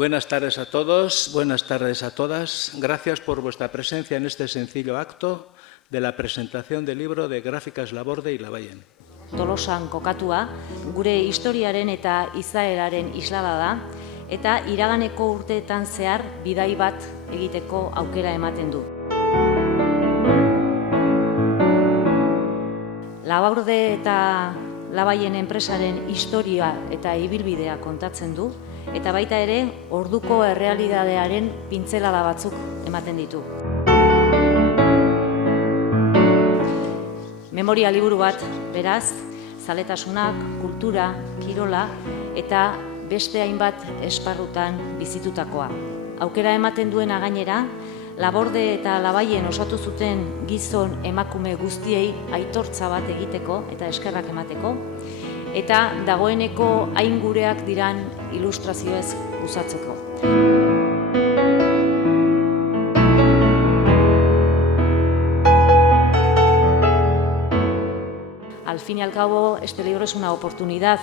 Buenas tardes a todos, buenas tardes a todas. Gracias por vuestra presencia en este sencillo acto de la presentación del libro de Gráficas Laborde y Labayen. Tolosan kokatua, gure historiaren eta izaeraren islada da, eta iraganeko urteetan zehar bidai bat egiteko aukera ematen du. Laborde eta Labayen enpresaren historia eta ibilbidea kontatzen du, eta baita ere, orduko errealitatearen pintzelada batzuk ematen ditu. Memoria liburu bat, beraz, zaletasunak, kultura, kirola eta beste hainbat esparrutan bizitutakoa. Aukera ematen duena gainera, Laborde eta Labayen osatu zuten gizon emakume guztiei aitortza bat egiteko eta eskerrak emateko, eta dagoeneko hain gureak diran ilustrazioez usatzeko. Al fin y al cabo, este libro es una oportunidad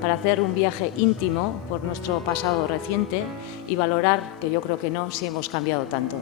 para hacer un viaje íntimo por nuestro pasado reciente y valorar, que yo creo que no, si hemos cambiado tanto.